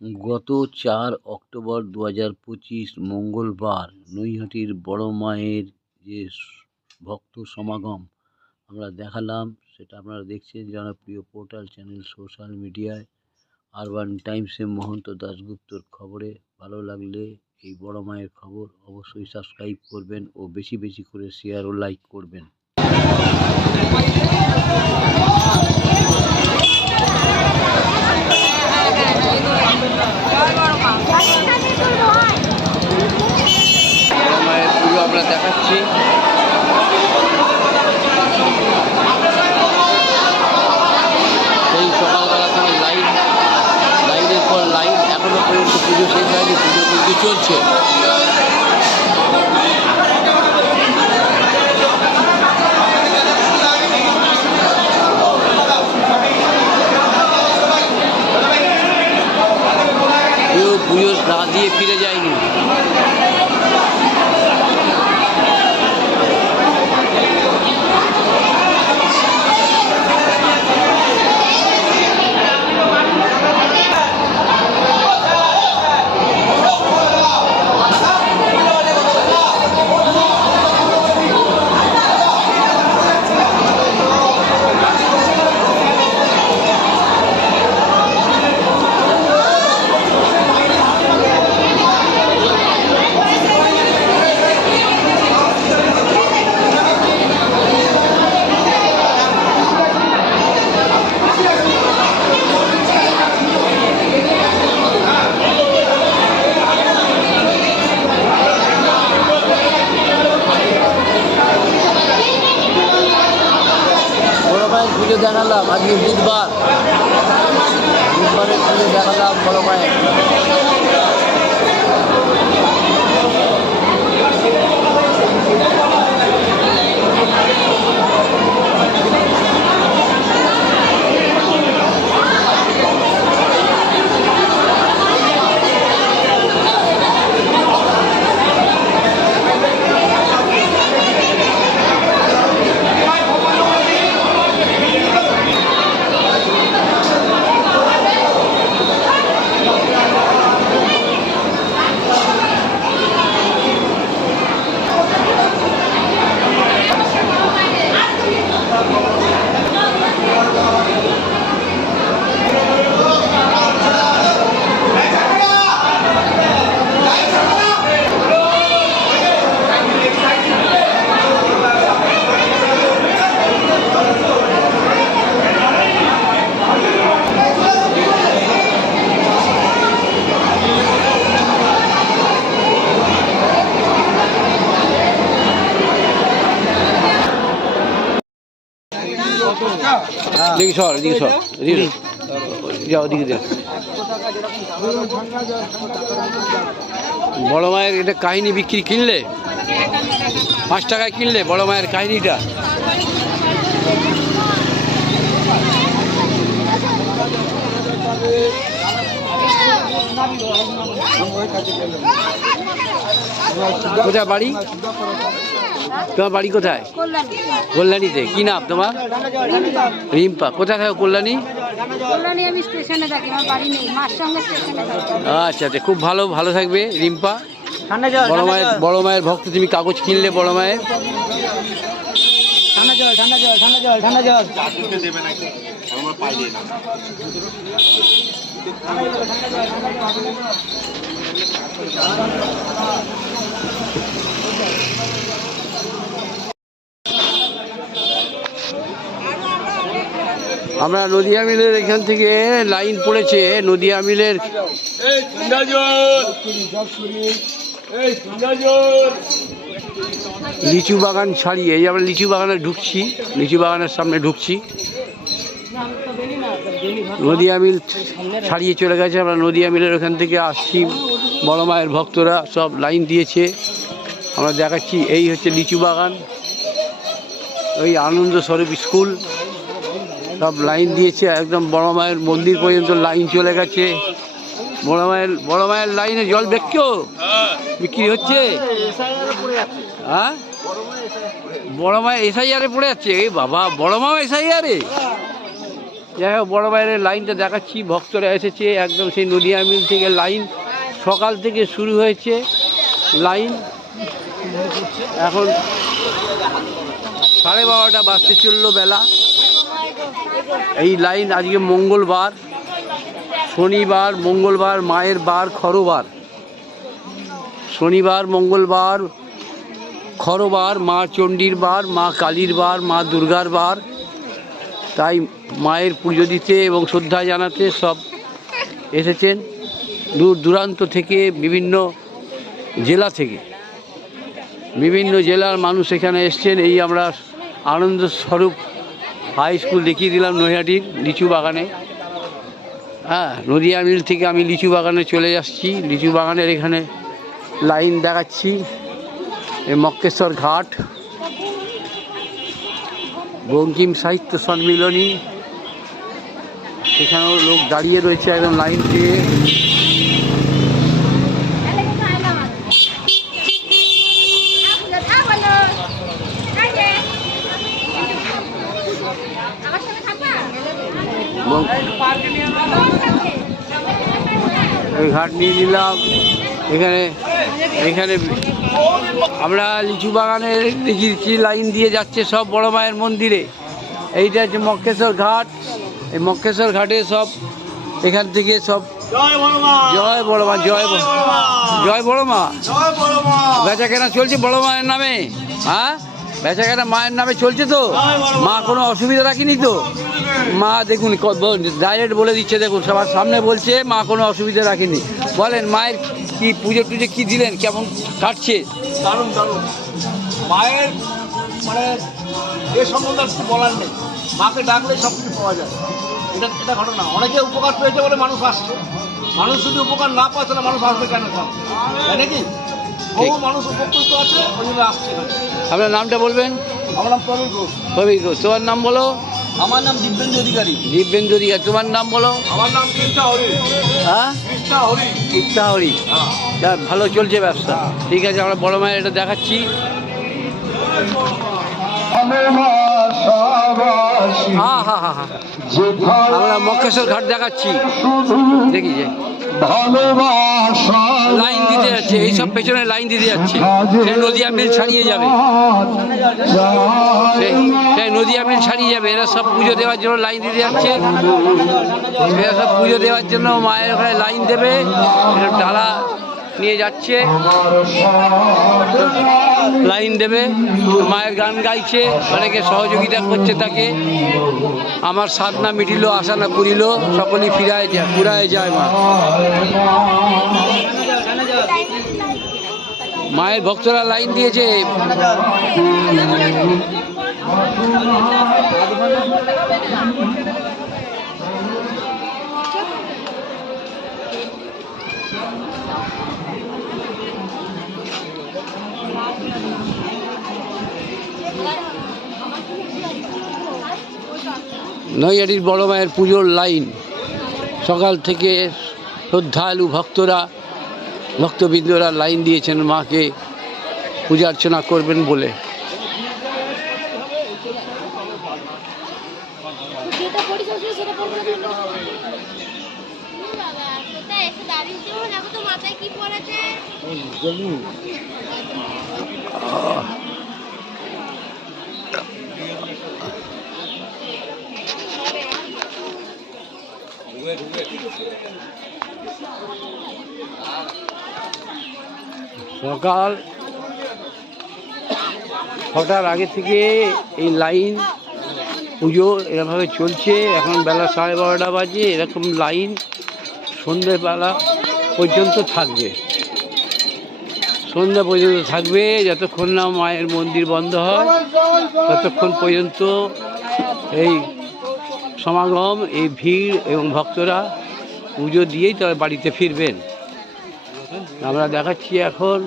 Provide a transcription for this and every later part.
গত ৪ অক্টোবর ২০২৫ মঙ্গলবার নৈহাটির বড় মায়ের যে ভক্ত সমাগম আমরা দেখালাম, সেটা আপনারা দেখছেন জনপ্রিয় পোর্টাল চ্যানেল সোশ্যাল মিডিয়ায়। আরবান টাইমসে মহন্ত দাশগুপ্তর খবরে ভালো লাগলে এই বড় মায়ের খবর অবশ্যই সাবস্ক্রাইব করবেন ও বেশি বেশি করে শেয়ার ও লাইক করবেন। মায়ের পুজো আমরা দেখাচ্ছি। সেই সকালবেলা থেকে লাইনের পর লাইন, এখনো পর্যন্ত পুজো শেষ হয়নি, পুজো কিন্তু চলছে। কেউ পুজো না দিয়ে ফিরে যায়নি। পুজো দেখালাম, আজকে বুধবারের পুজো দেখালাম বড় মায়ের। বড় মায়ের এটা কাহিনী বিক্রি কিনলে 5 টাকায় কিনলে বড় মায়ের কাহিনীটা। কোথায় বাড়ি? তোমার বাড়ি কোথায়? কল্যাণীতে। কি নাম তোমার? রিম্পা। কোথায় থাকো কল্যাণী? আচ্ছা আচ্ছা, খুব ভালো থাকবে রিম্পা। বড় মায়ের ভক্ত তুমি, কাগজ কিনলে বড় মায়ের। ঠান্ডা জল আমরা নদিয়া মিলের এখান থেকে লাইন পড়েছে। নদিয়া মিলের লিচু বাগান ছাড়িয়ে এই আমরা লিচু বাগানে ঢুকছি, লিচু বাগানের সামনে ঢুকছি। নদিয়া মিল ছাড়িয়ে চলে গেছে, আমরা নদিয়া মিলের ওখান থেকে আসছি। বড় মায়ের ভক্তরা সব লাইন দিয়েছে, আমরা দেখাচ্ছি। এই হচ্ছে লিচু বাগান, ওই আনন্দ স্বরূপ স্কুল, সব লাইন দিয়েছে একদম বড় মায়ের মন্দির পর্যন্ত লাইন চলে গেছে। বড় মায়ের লাইনে জল বিক্রি হচ্ছে। হ্যাঁ, বড় মায়ের এসআইআরে পড়ে যাচ্ছে। এই বাবা, বড় মা এসআইআরে যাই হোক বড় মায়ের লাইনটা দেখাচ্ছি, ভক্তরা এসেছে একদম সেই নদিয়া মিল থেকে লাইন সকাল থেকে শুরু হয়েছে লাইন। এখন 12:30 বাজতে চললো বেলা। এই লাইন আজকে মঙ্গলবার, শনিবার মঙ্গলবার মায়ের বার খরবার, শনিবার মঙ্গলবার খরবার, মা চণ্ডীর বার, মা কালীর বার, মা দুর্গার বার। তাই মায়ের পুজো দিতে এবং শ্রদ্ধা জানাতে সব এসেছেন দূর দূরান্ত থেকে, বিভিন্ন জেলা থেকে, বিভিন্ন জেলার মানুষ এখানে এসছেন। এই আমরা আনন্দ স্বরূপ হাই স্কুল দেখিয়ে দিলাম নৈহাটির লিচু বাগানে। হ্যাঁ, নদিয়া মিল থেকে আমি লিচু বাগানে চলে যাচ্ছি। লিচু বাগানের এখানে লাইন দেখাচ্ছি। এই মক্কেশ্বর ঘাট, বঙ্কিম সাহিত্য সম্মিলনী, সেখানেও লোক দাঁড়িয়ে রয়েছে একদম লাইন দিয়ে। এই ঘাট নিয়ে নিলাম। এখানে এখানে আমরা লিচু বাগানে দেখিয়েছি লাইন দিয়ে যাচ্ছে সব বড় মায়ের মন্দিরে। এইটা হচ্ছে মক্কেশ্বর ঘাট। এই মক্কেশ্বর ঘাটে সব এখান থেকে সব জয় বড় মা, জয় বড় মা। বেচা কেনা চলছে বড় মায়ের নামে? হ্যাঁ, বেচা কেনা মায়ের নামে চলছে তো? মা কোনো অসুবিধা রাখিনি তো? মা দেখুন ডাইরেক্ট বলে দিচ্ছে, দেখুন সবার সামনে বলছে মা কোনো অসুবিধা রাখেনি। বলেন মায়ের কি পুজো টুজো কি দিলেন, কেমন কাটছে? দারুণ দারুণ। মায়ের মানে এ সম্বন্ধে কিছু বলার নেই। মাকে ডাকলে সব কিছু পাওয়া যায়। এটা ঘটনা। অনেকে উপকার পেয়েছে বলে মানুষ আসছে। মানুষ যদি উপকার না পাচ্ছে না, মানুষ আসবে কেন? তাই নাকি? বহু মানুষ উপকৃত আছে, ওই জন্য আসছে। আপনার নামটা বলবেন? আমার নাম প্রবীর ঘোষ। প্রবীর ঘোষ। তোমার নাম বলো? আমার নাম দিব্যেন্দু অধিকারী। দিব্যেন্দু অধিকারী। তোমার নাম বলো? আমার নাম কৃষ্ণা হরি। হ্যাঁ, কৃষ্ণা হরি। কৃষ্ণা হরি। ভালো চলছে ব্যবসা। ঠিক আছে, আমরা বড় মায়ের এটা দেখাচ্ছি। আমরা মক্কেশ্বর ঘাট দেখাচ্ছি। দেখি যে লাইন দিতে যাচ্ছে, এইসব পেছনে লাইন দিতে যাচ্ছে। সে নদিয়া মিল ছাড়িয়ে যাবে, সেই নদিয়া মিল ছাড়িয়ে যাবে। এরা সব পুজো দেওয়ার জন্য লাইন দিতে যাচ্ছে। এরা সব পুজো দেওয়ার জন্য মায়ের ওখানে লাইন দেবে। ডালা নিয়ে যাচ্ছে, লাইন দেবে। মায়ের গান গাইছে, অনেকে সহযোগিতা করছে তাকে। আমার সাধনা মিটিল, আশা না পুরিল, সকলেই পুরায় যায় মা। মায়ের ভক্তরা লাইন দিয়েছে। নৈহাটির বড় মায়ের পুজোর লাইন সকাল থেকে শ্রদ্ধালু ভক্তবৃন্দরা লাইন দিয়েছেন মাকে পূজা অর্চনা করবেন বলে। সকাল 6টার আগে থেকে এই লাইন পুজো এরকমভাবে চলছে। এখন বেলা 12:30 বাজে। এরকম লাইন সন্ধ্যেবেলা পর্যন্ত থাকবে, সন্ধ্যা পর্যন্ত থাকবে, যতক্ষণ না মায়ের মন্দির বন্ধ হয় ততক্ষণ পর্যন্ত এই সমাগম, এই ভিড় এবং ভক্তরা পুজো দিয়েই তবে বাড়িতে ফিরবেন। আমরা দেখাচ্ছি এখন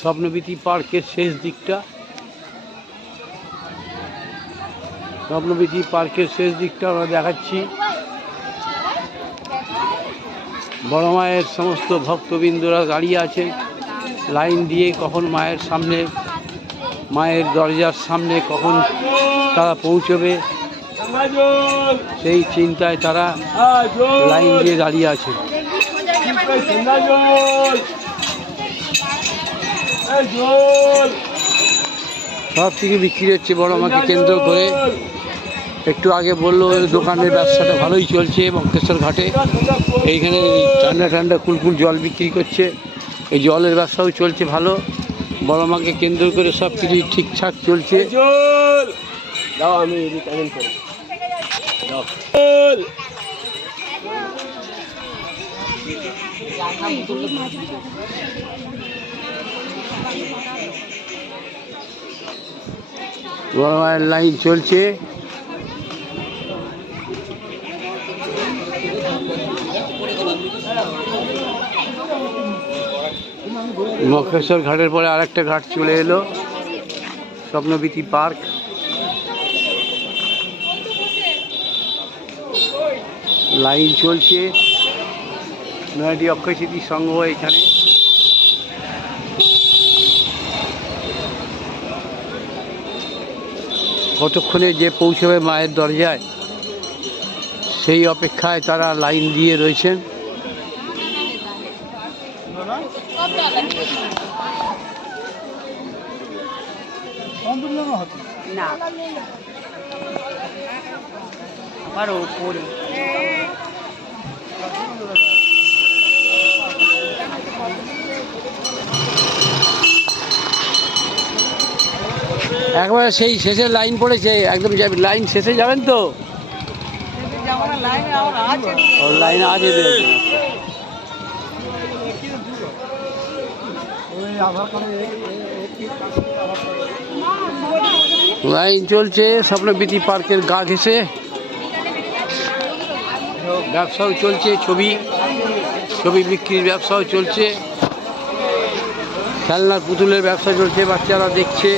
স্বপ্নবীথি পার্কের শেষ দিকটা। স্বপ্নবীথি পার্কের শেষ দিকটা আমরা দেখাচ্ছি। বড় মায়ের সমস্ত ভক্তবৃন্দরা দাঁড়িয়ে আছে। লাইন দিয়ে কখন মায়ের সামনে, মায়ের দরজার সামনে কখন তারা পৌঁছবে সেই চিন্তায় তারা লাইন দিয়ে দাঁড়িয়ে আছে। সব কিছু বিক্রি হচ্ছে বড় মাকে কেন্দ্র করে। একটু আগে বললো দোকানের ব্যবসাটা ভালোই চলছে বক্রেশ্বর ঘাটে। এইখানে ঠান্ডা ঠান্ডা কুলকুল জল বিক্রি করছে, এই জলের ব্যবসাও চলছে ভালো। বড় মাকে কেন্দ্র করে সব কিছুই ঠিকঠাক চলছে। বড় মায়ের লাইন চলছে। বক্রেশ্বর ঘাটের পরে আরেকটা ঘাট চলে এলো, স্বপ্নবীথি পার্ক। লাইন চলছে, নয়াটি অক্ষয় স্মৃতি সংঘ এখানে। কতক্ষণে যে পৌঁছবে মায়ের দরজায় সেই অপেক্ষায় তারা লাইন দিয়ে রয়েছেন। না আবার ওপরে একবারে সেই শেষের লাইন পড়েছে, একদম লাইন শেষে যাবেন তো? লাইন আছে, লাইন চলছে স্বপ্নবীথি পার্কের গা ঘেঁষে। ব্যবসাও চলছে, ছবি বিক্রির ব্যবসাও চলছে, খেলনার পুতুলের ব্যবসা চলছে, বাচ্চারা দেখছে।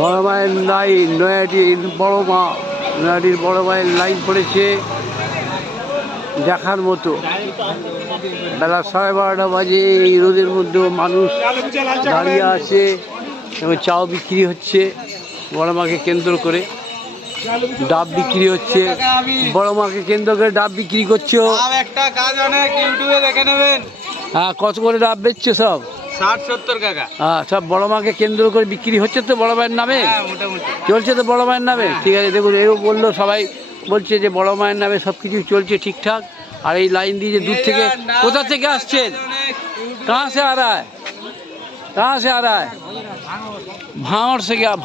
বড় মায়ের লাইন, নয়াটির বড় মা, নয়াটির বড় মায়ের লাইন পড়েছে দেখার মতো। বেলা 12:30 বাজে, এই রোদের মধ্যেও মানুষ দাঁড়িয়ে আছে এবং চাও বিক্রি হচ্ছে বড় মাকে কেন্দ্র করে। ডাব বিক্রি হচ্ছে, বড় মাকে কেন্দ্র করে ডাব বিক্রি করছো। একটা কাজ অনেক ইউটিউবে দেখে নেবেন। হ্যাঁ, কত করে ডাব বেচছো সব? 60-70 টাকা। হ্যাঁ, সব বড় মাকে কেন্দ্র করে বিক্রি হচ্ছে তো বড় মায়ের নামে? মোটামুটি চলছে তো বড় মায়ের নামে। ঠিক আছে, দেখুন এও বললো, সবাই বলছে যে বড় মায়ের নামে সব কিছু চলছে ঠিকঠাক। আর এই লাইন দিয়ে যে দূর থেকে, কোথা থেকে আসছেন? কাহা সে আ রা হ্যায়? কাহা সে আ রা হ্যায়?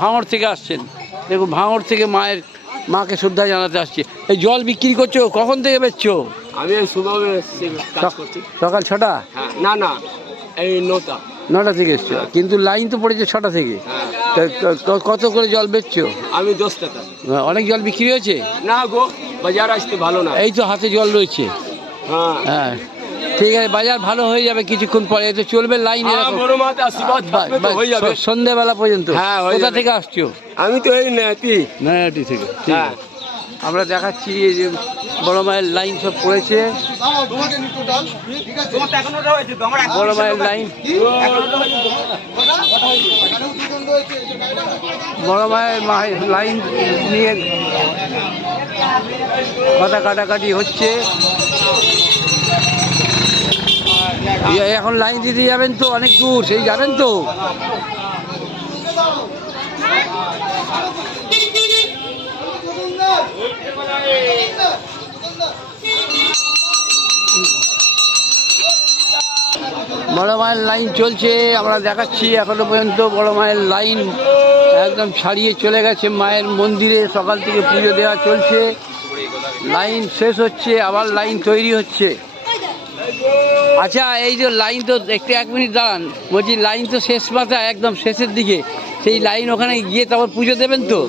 ভাঙড় থেকে আসছেন। দেখুন ভাঙড় থেকে মাকে শ্রদ্ধা জানাতে আসছে। এই জল বিক্রি করছো, কখন থেকে বেচছো? আমি সকাল 6টা? না এই 9টা থেকে এসছো, কিন্তু লাইন তো পড়েছে 6টা থেকে। কত করে জল বেচছো? আমি 10 টাকা। অনেক জল বিক্রি হয়েছে? না গো, বাজার আসতে ভালো না। এই তো হাতে জল রয়েছে। হ্যাঁ, ঠিক আছে, বাজার ভালো হয়ে যাবে কিছুক্ষণ পরে, তো চলবে লাইন এরকম সন্ধ্যেবেলা পর্যন্ত। কোথা থেকে আসছো? আমি তো এই নয়াটি থেকে। হ্যাঁ, আমরা দেখাচ্ছি এই যে বড় মায়ের লাইন সব পড়েছে। বড় মায়ের লাইন, বড় মায়ের লাইন নিয়ে কথা কাটাকাটি হচ্ছে। এখন লাইন দিতে যাবেন তো, অনেক দূর, সেই যাবেন তো। বড় মায়ের লাইন চলছে, আমরা দেখাচ্ছি এখনো পর্যন্ত বড় মায়ের লাইন একদম ছাড়িয়ে চলে গেছে মায়ের মন্দিরে। সকাল থেকে পুজো দেওয়া চলছে, লাইন শেষ হচ্ছে, আবার লাইন তৈরি হচ্ছে। আচ্ছা, এই যে লাইন তো একটু 1 মিনিট দাঁড়ান, বলছি লাইন তো শেষ মাথা একদম শেষের দিকে, সেই লাইন ওখানে গিয়ে তারপর পুজো দেবেন তো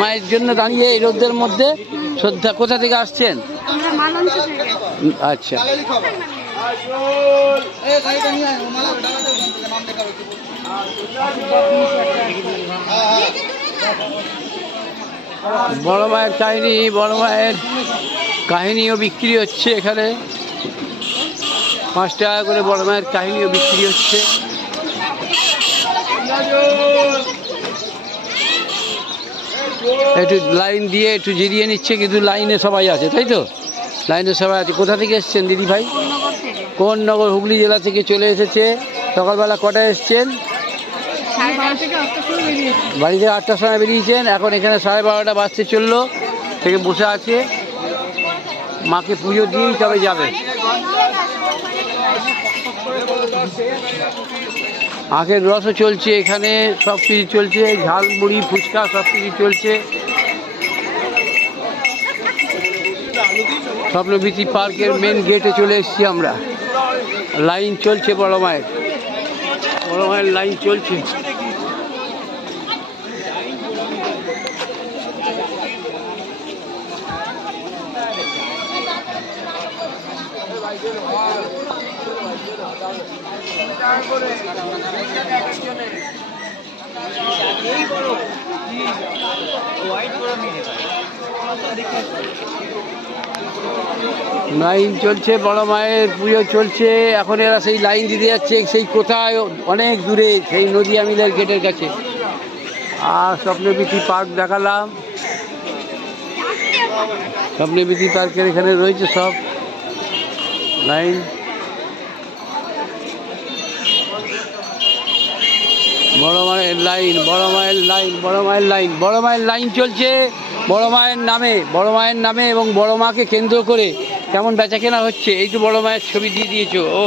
মায়ের জন্য দাঁড়িয়ে এই রোদের মধ্যে? শ্রদ্ধা কোথা থেকে আসছেন? আচ্ছা, বড় মায়ের কাহিনী, বড় মায়ের কাহিনীও বিক্রি হচ্ছে এখানে। 5 টাকা করে বড় মায়ের কাহিনীও বিক্রি হচ্ছে। একটু লাইন দিয়ে একটু জিরিয়ে নিচ্ছে, কিন্তু লাইনে সবাই আছে, তাই তো? লাইনে সবাই আছে। কোথা থেকে এসছেন দিদি ভাই? কোন নগর? হুগলি জেলা থেকে চলে এসেছে। সকালবেলা কটায় এসছেন? বাড়ি থেকে 8টার সময় বেরিয়েছেন, এখন এখানে 12:30 বাজতে চললো, থেকে বসে আছে। মাকে পুজো দিয়েই তবে যাবে। আখের রসও চলছে এখানে, সব কিছু চলছে, ঝাল মুড়ি ফুচকা সব কিছু চলছে। স্বপ্নবীথি পার্কের মেন গেটে চলে এসেছি আমরা। লাইন চলছে বড় মায়ের, বড় মায়ের লাইন চলছে। লাইন চলছে, বড় মায়ের পুজো চলছে। এখন এরা সেই লাইন দিতে যাচ্ছে, সেই কোথায় অনেক দূরে, সেই নদিয়া মিলের গেটের কাছে। আর স্বপ্নবীথি পার্ক দেখালাম। স্বপ্নবীথি পার্কের এখানে রয়েছে সব লাইন। বড় মায়ের লাইন, বড় মায়ের লাইন, বড় মায়ের লাইন, বড় মায়ের লাইন চলছে বড় মায়ের নামে, বড় মায়ের নামে এবং বড় মাকে কেন্দ্র করে কেমন বেচাকেনা হচ্ছে। এই তো বড় মায়ের ছবি দিয়ে দিয়েছো, ও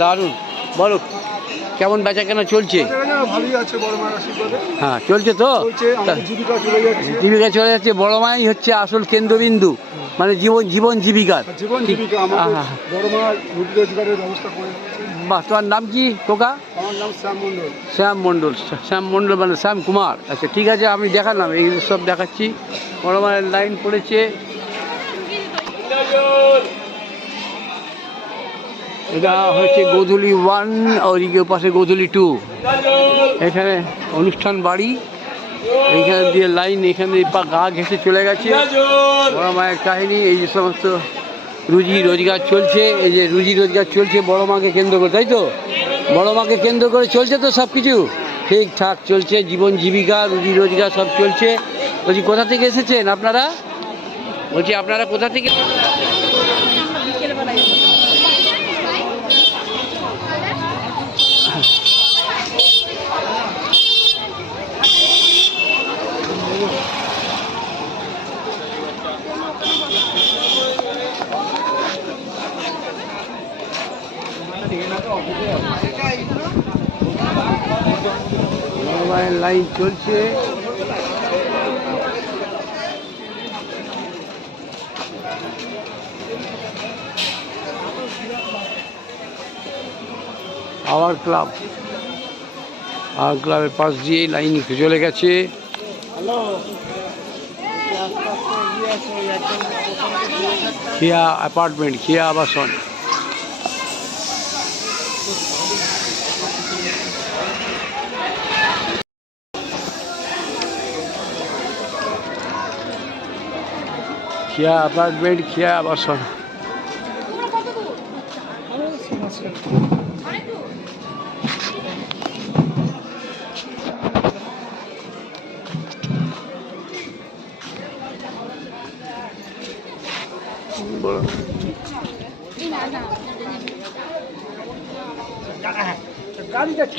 দারুণ। বলো কেমন বেচাকেনা চলছে? হ্যাঁ চলছে তো, জীবিকা চলে যাচ্ছে। বড় মাই হচ্ছে আসল কেন্দ্রবিন্দু, মানে জীবন জীবিকার। বাহ, তোমার নাম কি খোকা? আমার নাম শ্যাম মণ্ডল। শ্যাম মণ্ডল, শ্যাম মণ্ডল মানে শ্যাম কুমার। আচ্ছা ঠিক আছে, আমি দেখালাম, এই সব দেখাচ্ছি। বড় মায়ের লাইন পড়েছে। এটা হচ্ছে গোধূলি 1, ওইদিকে পাশে গোধূলি 2। এখানে অনুষ্ঠান বাড়ি, এইখানে দিয়ে লাইন, এখানে গা ঘেঁষে চলে গেছে। বড় মায়ের কাহিনী, এই যে সমস্ত রুজি রোজগার চলছে, এই যে রুজি রোজগার চলছে বড় মাকে কেন্দ্র করে, তাই তো? বড় মাকে কেন্দ্র করে চলছে তো সব কিছু ঠিকঠাক চলছে। জীবন জীবিকা, রুজি রোজগার সব চলছে। বলছি কোথা থেকে এসেছেন আপনারা? বলছি আপনারা কোথা থেকে? মোবাইল লাইন চলছে। আওয়ার ক্লাবের পাশ দিয়ে লাইন চলে গেছে। খিয়া অ্যাপার্টমেন্ট, খিয়া আবাসন। খিয়া অ্যাপার্টমেন্ট, খিয়া আবাসন।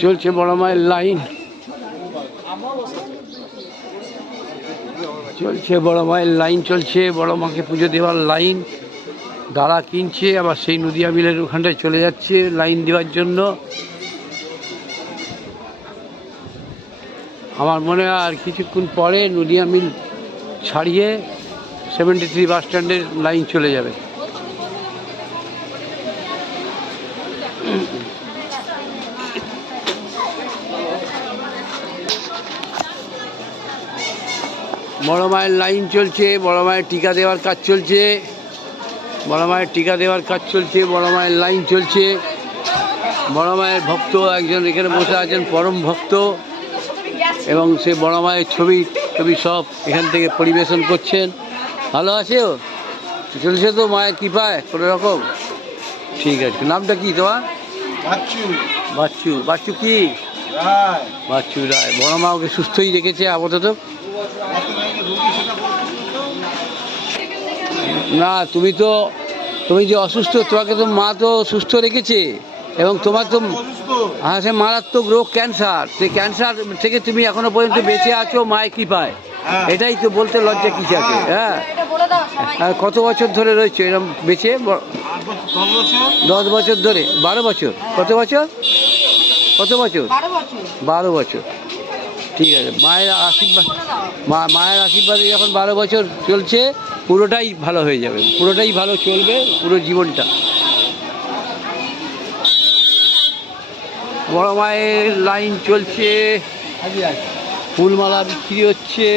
চলছে বড় মায়ের লাইন, চলছে বড় মায়ের লাইন চলছে। বড় মাকে পুজো দেওয়ার লাইন, গাড়া কিনছে, আবার সেই নদিয়া মিলের ওখানটায় চলে যাচ্ছে লাইন দেওয়ার জন্য। আমার মনে হয় আর কিছুক্ষণ পরে নদিয়া মিল ছাড়িয়ে 73 বাস স্ট্যান্ডের লাইন চলে যাবে। বড় মায়ের লাইন চলছে, বড় মায়ের টিকা দেওয়ার কাজ চলছে, বড় মায়ের টিকা দেওয়ার কাজ চলছে, বড় মায়ের লাইন চলছে। বড় মায়ের ভক্ত একজন এখানে বসে আছেন, পরম ভক্ত, এবং সে বড় মায়ের ছবি সব এখান থেকে পরিবেশন করছেন। ভালো আছে ও? চলছে তো মায়ের কৃপায় কোনো রকম? ঠিক আছে। নামটা কি তোমার? বাচ্চু। বাচ্চু কি? বাচ্চু রায়। বড় মা ওকে সুস্থই রেখেছে আপাতত। না, তুমি যে অসুস্থ, তোমাকে তো মা তো সুস্থ রেখেছে, এবং তোমার তো হ্যাঁ সে মারাত্মক রোগ ক্যান্সার, সেই ক্যান্সার থেকে তুমি এখনো পর্যন্ত বেঁচে আছো মায়ের কৃপায়। এটাই তো বলতে লজ্জা কিছু আছে। হ্যাঁ, আর কত বছর ধরে রয়েছে এরকম বেঁচে? 10 বছর ধরে? 12 বছর? কত বছর? 12 বছর। ঠিক আছে। মায়ের আশীর্বাদে যখন 12 বছর চলছে, পুরোটাই ভালো হয়ে যাবে, পুরোটাই ভালো চলবে, পুরো জীবনটা। বড় মায়ের লাইন চলছে, ফুলমালা বিক্রি হচ্ছে।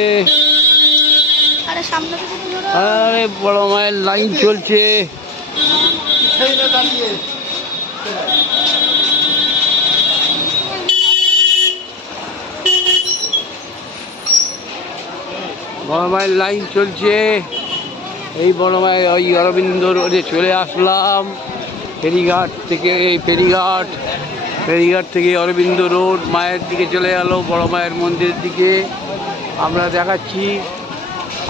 আরে বড় মায়ের লাইন চলছে। বড় মায়ের লাইন চলছে। এই বড় মায়ের ওই অরবিন্দ রোডে চলে আসলাম, ফেরিঘাট থেকে। এই ফেরিঘাট থেকে অরবিন্দ রোড মায়ের দিকে চলে গেল, বড় মায়ের মন্দিরের দিকে আমরা দেখাচ্ছি।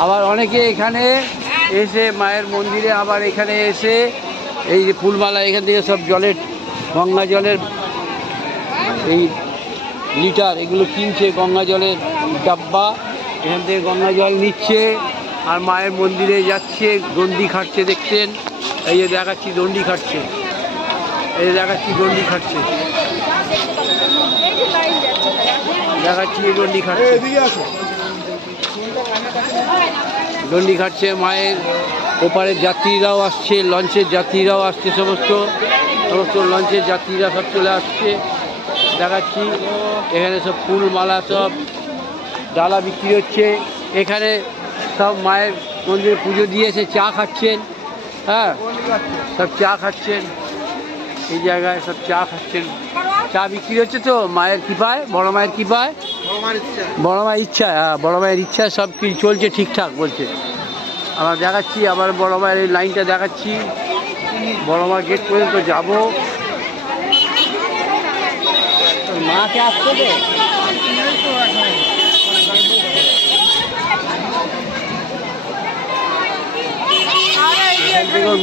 আবার অনেকে এখানে এসে মায়ের মন্দিরে, আবার এখানে এসে এই যে ফুলমালা এখান থেকে সব জলের, গঙ্গা জলের এই লিটার এগুলো কিনছে, গঙ্গা জলের ডাব্বা, এখান থেকে গঙ্গা জল নিচ্ছে আর মায়ের মন্দিরে যাচ্ছে। দণ্ডি খাটছে, দেখছেন? এই যে দেখাচ্ছি দণ্ডি খাটছে, এই দেখাচ্ছি দণ্ডি খাটছে, দেখাচ্ছি দণ্ডি খাটছে, দণ্ডি খাটছে। মায়ের ওপারের যাত্রীরাও আসছে, লঞ্চের যাত্রীরাও আসছে, সমস্ত লঞ্চের যাত্রীরা সব চলে আসছে, দেখাচ্ছি। এখানে সব ফুল মালা, সব ডালা বিক্রি হচ্ছে। এখানে সব মায়ের মন্দিরে পুজো দিয়েছে, চা খাচ্ছেন। হ্যাঁ, সব চা খাচ্ছেন, এই জায়গায় সব চা খাচ্ছেন। চা বিক্রি হচ্ছে তো মায়ের কৃপায়, বড় মায়ের কৃপায়, বড় মায়ের ইচ্ছা। হ্যাঁ, বড় মায়ের ইচ্ছা সব কিছু চলছে ঠিকঠাক বলছে। আমরা দেখাচ্ছি, আবার বড় মায়ের এই লাইনটা দেখাচ্ছি। বড় মা গেট পর্যন্ত যাবো। মাকে আসতে দে।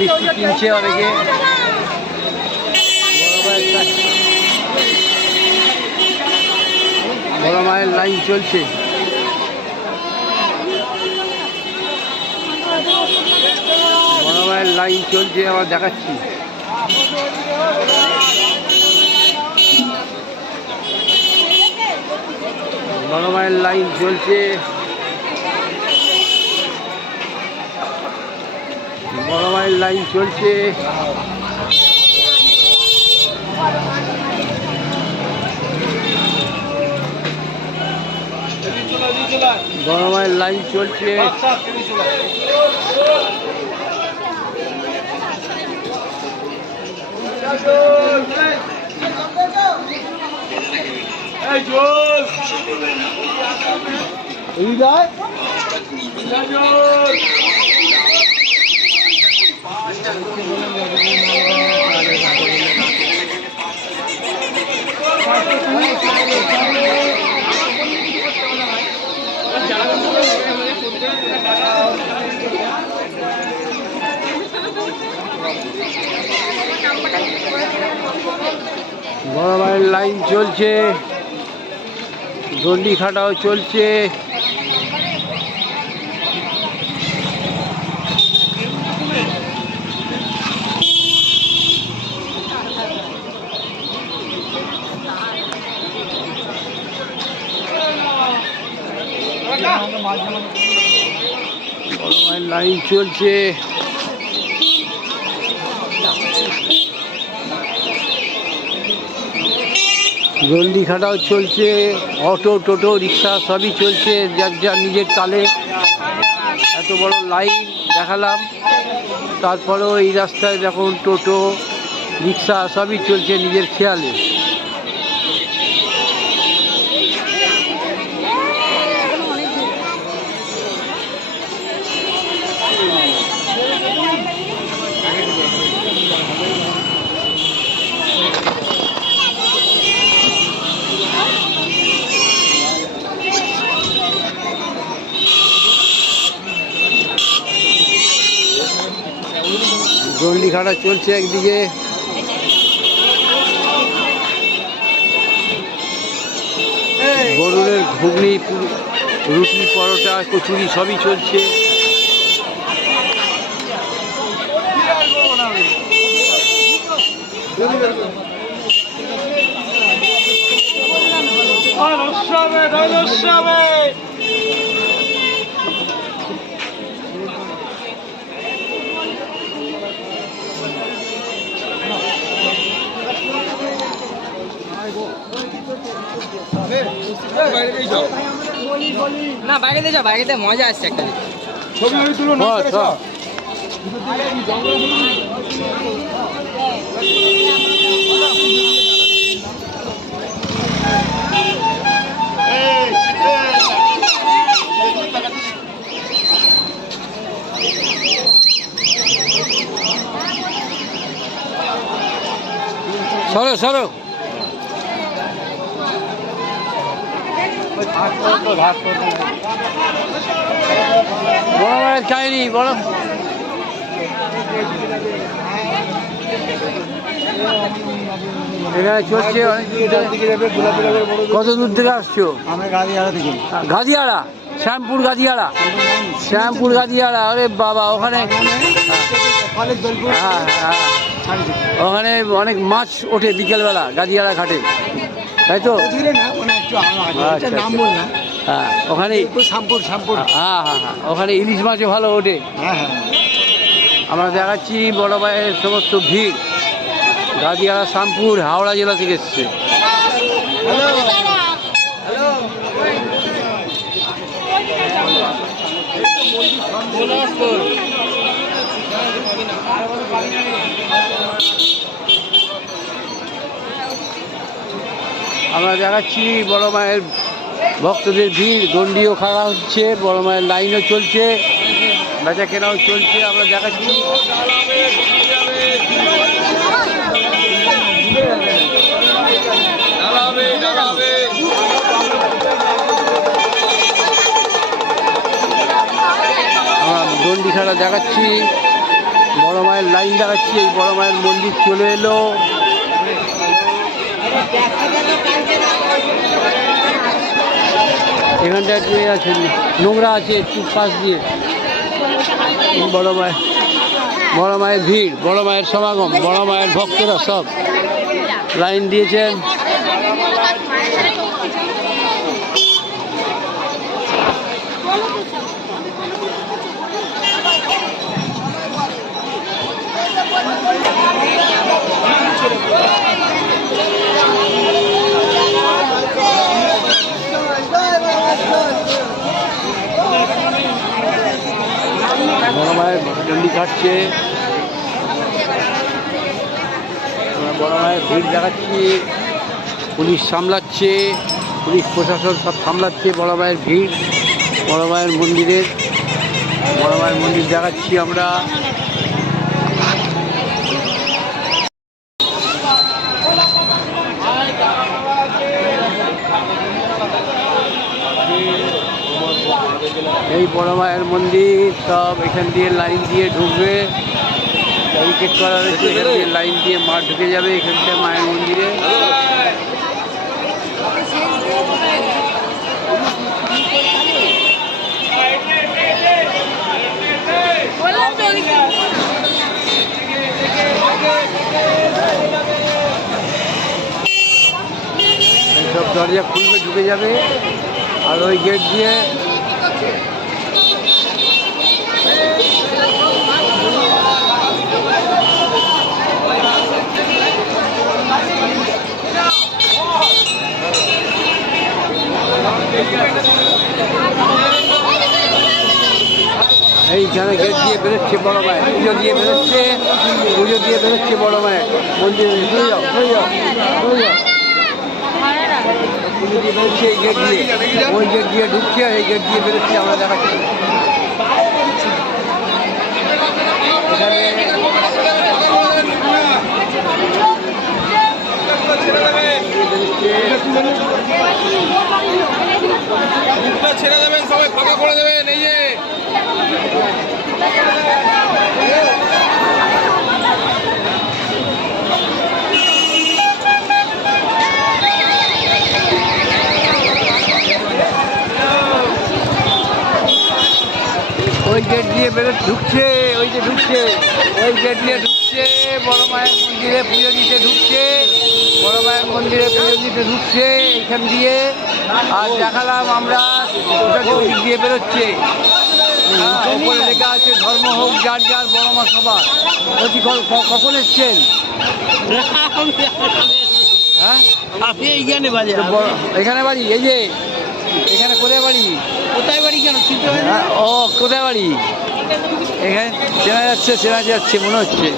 মিষ্টি কিনছে অনেকে। বড় মায়ের লাইন চলছে। বড় মায়ের লাইন চলছে, আবার দেখাচ্ছি। বড় মায়ের লাইন চলছে। বড় মায়ের লাইন চলছে। বড় মায়ের লাইন চলছে। বড় মায়ের লাইন চলছে, দণ্ডি খাটাও চলছে। বড় মায়ের লাইন চলছে। গন্ডি খাটাও চলছে, অটো টোটো রিক্সা সবই চলছে যার যার নিজের তালে। এত বড় লাইন দেখালাম, তারপরেও এই রাস্তায় দেখুন টোটো রিক্সা সবই চলছে নিজের খেয়ালে। গন্ডি খাটা চলছে একদিকে, গরুরের ঘুগনি রুটি পরোটা কচুরি সবই চলছে। না বাইরে দিয়ে যাও, বাইরে দিয়ে মজা আসছে একটা। ছবি তুলো না। সরো সরো। বড় মায়ের কাহিনী বড় এখানে চলছে অনেক দূর থেকে। কত দূর থেকে আসছো? আমি গাড়িয়াড়া থেকে। গাদিয়াড়া, শ্যামপুর গাদিয়াড়া। শ্যামপুর গাদিয়াড়া, আরে বাবা ওখানে হ্যাঁ হ্যাঁ ওখানে অনেক মাছ ওঠে বিকেলবেলা গাদিয়াড়া ঘাটে, তাই তো? হ্যাঁ ওখানে হ্যাঁ হ্যাঁ হ্যাঁ ওখানে ইলিশ মাছও ভালো ওঠে। আমরা দেখাচ্ছি বড় ভাইয়ের সমস্ত ভিড়। গাদিয়াড়া শ্যামপুর হাওড়া জেলা থেকে এসছে। আমরা দেখাচ্ছি বড় মায়ের ভক্তদের ভিড়, গন্ডিও খাড়া হচ্ছে, বড় মায়ের লাইনও চলছে, বেচা কেনাও চলছে। আমরা দেখাচ্ছি আমরা গন্ডি খাড়া দেখাচ্ছি, বড় মায়ের লাইন দেখাচ্ছি। এই বড় মায়ের মন্দির চলে এলো। এখানটা একটু আছে, নোংরা আছে একটু পাশ দিয়ে। বড় মায়ের ভিড়, বড় মায়ের সমাগম, বড় মায়ের ভক্তরা সব লাইন দিয়েছেন। বড় মায়ের ডন্ডি কাটছে, বড় মায়ের ভিড় দেখাচ্ছি, পুলিশ সামলাচ্ছে, পুলিশ প্রশাসন সব সামলাচ্ছে বড় মায়ের ভিড়। বড় মায়ের মন্দিরের বড় মায়ের মন্দির দেখাচ্ছি আমরা। এই বড় মায়ের মন্দির সব এখান দিয়ে লাইন দিয়ে ঢুকবে, ব্যারিকেড করা রয়েছে, এখান দিয়ে লাইন দিয়ে মা ঢুকে যাবে এখানটা মায়ের মন্দিরে। সব দরজা খুলবে, ঢুকে যাবে, আর ওই গেট দিয়ে এইখানে গেট দিয়ে বেরোচ্ছে বড় মায়ের, পুজো দিয়ে বেরোচ্ছে, পুজো দিয়ে বেরোচ্ছে বড় মায়ের মন্দিরে। সরে যাও, সরে যাও, সরে যাও। পুজো দিয়ে বেরোচ্ছে এই গেট দিয়ে, ওই গেট দিয়ে ঢুকছে আর এই গেট দিয়ে বেরোচ্ছে, আমরা দেখাচ্ছি। ছেড়ে দেবেন, সবাই ফাঁকা করে দেবেন। এই যে ওই গেট দিয়ে ঢুকছে, ওই যে ঢুকছে, ওই গেট দিয়ে ঢুকছে, বড় মায়ের মন্দিরে পুজো দিতে ঢুকছে, বড় মায়ের মন্দিরে পুজো দিতে ঢুকছে এইখান দিয়ে। আর দেখালাম আমরা ওই দিক দিয়ে বেরোচ্ছে। ওপরে লেখা আছে ধর্ম হোক যার যার, বড় মা সবার। বলছি কখন এসছেন? হ্যাঁ, আপনি এইখানে বাজে এখানে বাড়ি? এই যে এখানে কোথায় বাড়ি? কোথায় বাড়ি কেন চিনতে হয় না? হ্যাঁ, ও কোথায় বাড়ি? এখানে চেনা যাচ্ছে, চেনা যাচ্ছে মনে হচ্ছে।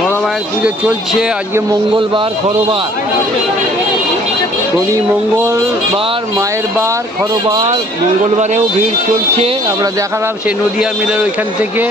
বড় মায়ের পুজো চলছে আজকে মঙ্গলবার, খরবার, শনি মঙ্গলবার মায়ের বার, খরবার। মঙ্গলবারেও ভিড় চলছে, আমরা দেখালাম সেই নদিয়া মিলের ওইখান থেকে।